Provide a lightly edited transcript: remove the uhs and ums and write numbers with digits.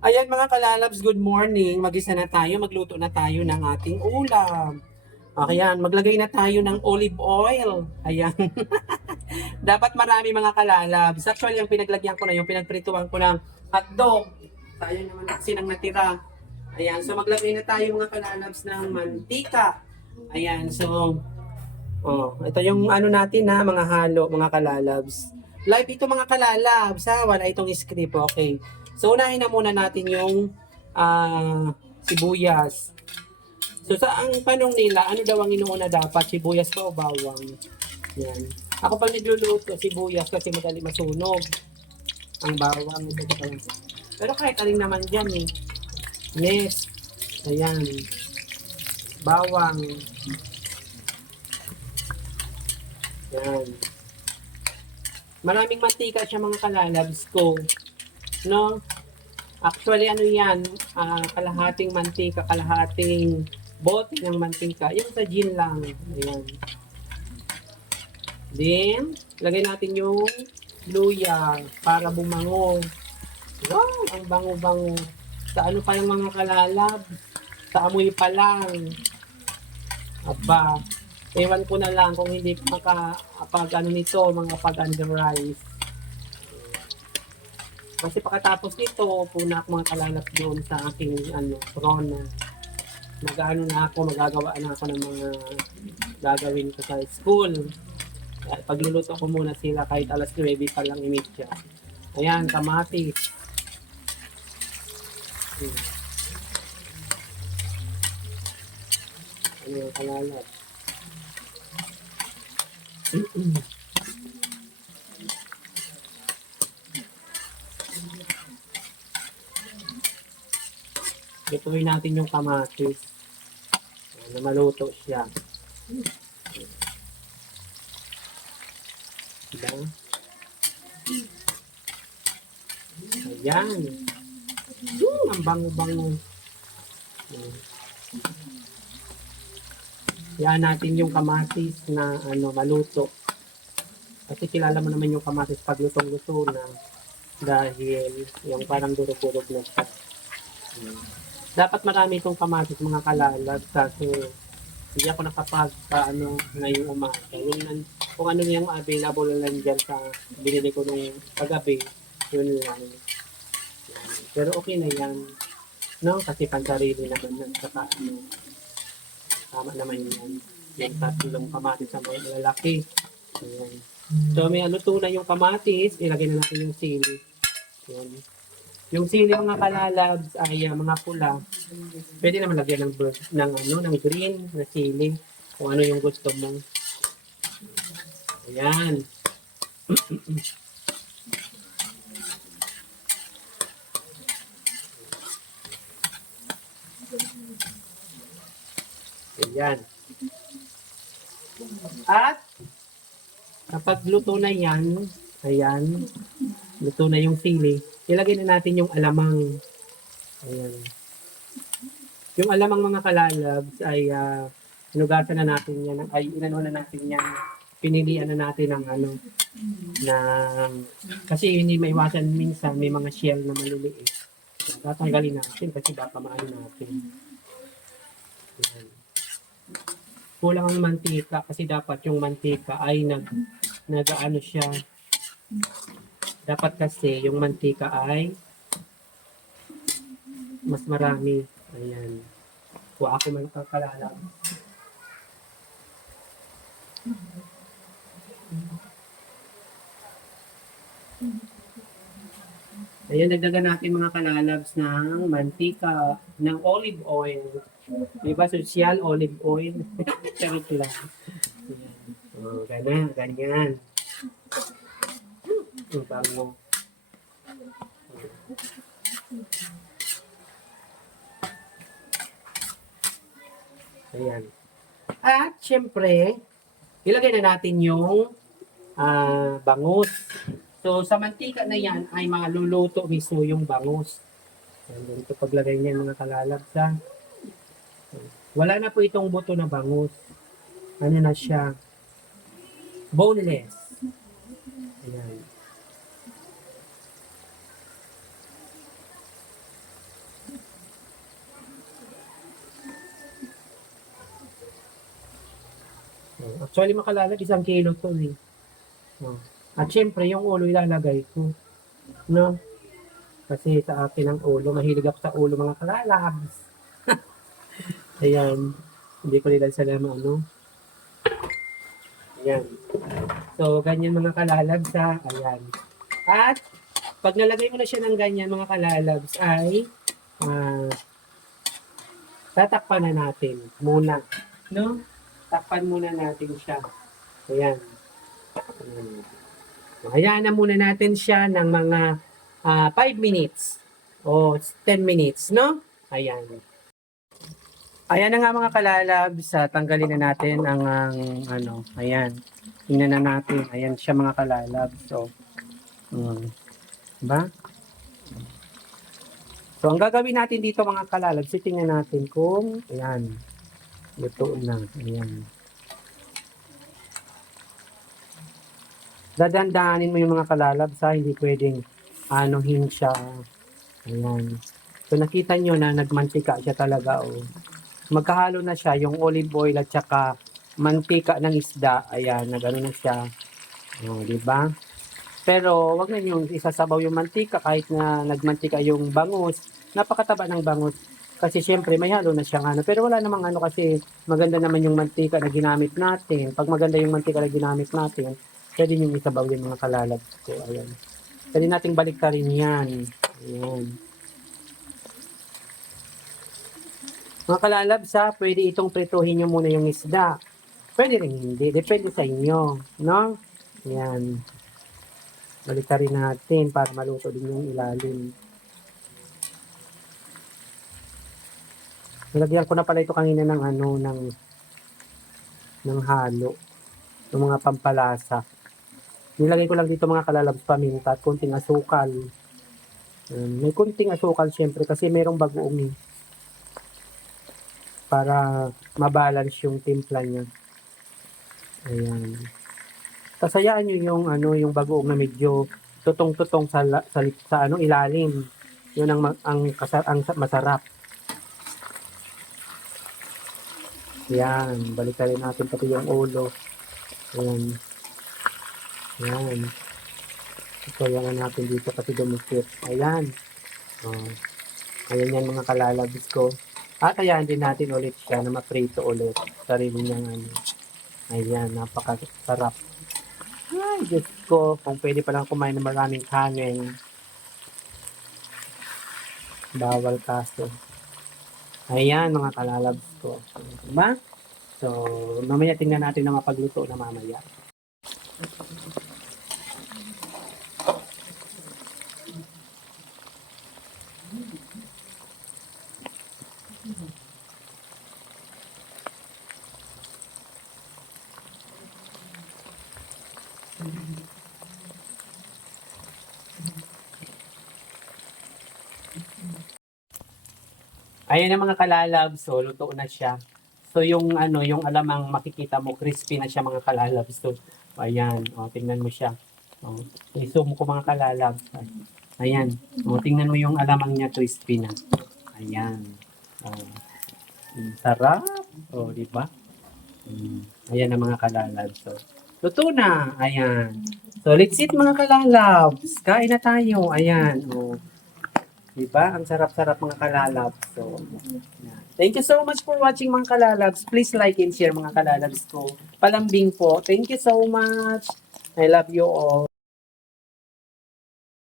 Ayan mga kalalabs, good morning. Magisa na tayo, magluto na tayo ng ating ulam. Ayan, maglagay na tayo ng olive oil. Ayan. Dapat marami mga kalalabs. Actually, yung pinaglagyan ko na, yung pinagprituan ko ng hotdog. Sayang naman kasi nang natira. Ayan, so maglagay na tayo mga kalalabs ng mantika. Ayan, so, ito yung ano natin ha, mga halo, mga kalalabs. Live ito mga kalalabs ha, wala itong script, okay. So, unahin na muna natin yung sibuyas. So, sa ang tanong nila, ano daw ang inuuna dapat, sibuyas ba o bawang? Yan. Ako pag nagluluto, sibuyas kasi madali masunog. Ang bawang, ito pa lang. Pero kahit aling naman dyan eh. Yes. Ayan. Bawang. Yan. Maraming mantika siya mga kalalabs ko. No? Actually, ano yan, kalahating mantika, kalahating bote ng mantika. Yung sa gin lang. Ayan. Then, lagay natin yung luya para bumango. Wow, ang bango-bango. Sa ano pa yung mga kalalab? Sa amoy pa lang. Aba, ewan ko na lang kung hindi pa pag ano nito, mga pag under rice. Kasi pagkatapos nito, puna ako mga kalalap doon sa aking corona. Mag-ano na ako, magagawa na ako ng mga gagawin ko sa school. Kaya pagluluto ko muna sila kahit alas 9 pa lang imidya. Ayan, kamatis. Ano yung kalalap? Lutuin natin yung kamatis. Na maluto siya. Diba? Ayan. Ang bango-bango. Yan natin yung kamatis na maluto. Kasi kilala mo naman yung kamatis pag lutong-luto na dahil yung parang durog-durog na siya. Dapat marami itong kamatis mga kalalad kasi hindi ako nakapag ngayong umaga. Kung ano yung available lang dyan sa binili ko nung paggabi, yun lang. Pero okay na yan. No? Kasi pansarili naman ng saka tama naman yan. Yung tatlong kamatis sa mga lalaki. Ayan. So may luto na yung kamatis, ilagay na natin yung sili. Ayan. Yung sili mga kalalabs ay mga pula. Pwede naman lagyan ng green na sili kung ano yung gusto mo. Ayan. Ayan. At kapag luto na yan, ayan, luto na yung sili, ilagay na natin yung alamang. Ayan. Yung alamang mga kalalabs ay inugasan na natin yan, ay inano na natin yan, pinilian na natin ng na kasi hindi maiwasan minsan may mga shell na maliliit. Tatanggalin natin kasi baka maano natin. Ayan. Kulang ang mantika kasi dapat yung mantika ay nagaano siya. Dapat kasi yung mantika ay mas marami. Ayan. Kuha ako man kakalalam. Ayan, dagdagan natin mga kalalabs ng mantika, ng olive oil. Diba, social olive oil? Charot lang. Ayan. Ganyan. Ang bango. Ayan. At, syempre, ilagay na natin yung bangus. So, sa mantika na yan ay maluluto mismo yung bangus. Ayan, ito paglagay niya mga kalalabs ha. Wala na po itong buto na bangus. Ano na siya? Boneless. Ayan. Actually, mga kalalabs, 1 kilo to eh. Oh. At syempre, yung ulo ilalagay ko. No? Kasi sa akin ang ulo, mahilig ako sa ulo mga kalalabs. Ayan. Hindi ko nila sila ano. Ayan. So, ganyan mga kalalabs ha. Ayan. At, pag nalagay mo na siya ng ganyan mga kalalabs ay tatakpan na natin muna. No? Takpan muna natin siya. Ayan. Hayaan na muna natin siya ng mga 5 minutes o 10 minutes, no? Ayan. Ayan na nga mga kalalabs, tanggalin na natin ang ano, ayan. Tingnan na natin. Ayan siya mga kalalabs. So, diba? So, ang gagawin natin dito mga kalalabs, tingnan natin kung, ayan, luto na. Ayan. Dadandahanin mo yung mga kalalabs ha, hindi pwedeng anuhin siya. Ayan. So, nakita nyo na nagmantika siya talaga. Oh. Magkahalo na siya, yung olive oil at saka mantika ng isda. Ayan, nagano na siya. Oh, di ba? Pero wag na yung isasabaw yung mantika kahit na nagmantika yung bangus. Napakataba ng bangus. Kasi syempre may halo na siyang ano. Pero wala namang ano kasi maganda naman yung mantika na ginamit natin. Pag maganda yung mantika na ginamit natin, pwede yung isabaw yung mga kalalabs ko. Ayan. Pwede nating baliktarin yan. Ayan. Mga kalalabs ha, pwede itong prituhin nyo muna yung isda. Pwede rin hindi. Depende sa inyo. No? Ayan. Baliktarin natin para maluto din yung ilalim. Nilagyan ko na pala ito kanina ng ano, ng halo. Ng mga pampalasa. Nilagay ko lang dito mga kalalabs paminta at konting asukal. May konting asukal syempre kasi merong bagoong eh. Para mabalance yung timpla niya. Ayan. Tasayaan nyo yung ano, yung bagoong na medyo tutong-tutong sa ano ilalim. Yun ang masarap. Yan, balikan natin pati yung ulo. Ayan. Ayan. Ikayan natin dito kasi dumikit. Ayan. Oh. Ayan yan mga kalalabs ko. At ayan din natin ulit siya na maprito ulit. Sarili niyang ano. Ayan, napakasarap. Ay, Diyos ko. Kung pwede palang kumain ng maraming kanin. Bawal kaso. Ayan, mga kalalabs ko. Diba? So, mamaya tingnan natin na mapagluto na mamaya. Ayan ang mga kalalabs. So, luto na siya. So, yung ano, yung alamang makikita mo, crispy na siya mga kalalabs. So, ayan. O, tingnan mo siya. O, i-zoom ko mga kalalabs. Ayan. O, tingnan mo yung alamang niya, crispy na. Ayan. O, sarap. O, di ba? Ayan ang mga kalalabs. So, luto na. Ayan. So, let's eat mga kalalabs. Kain na tayo. Ayan. O, diba? Ang sarap-sarap mga kalalabs. So, yan. Thank you so much for watching mga kalalabs. Please like and share mga kalalabs ko. Palambing po. Thank you so much. I love you all.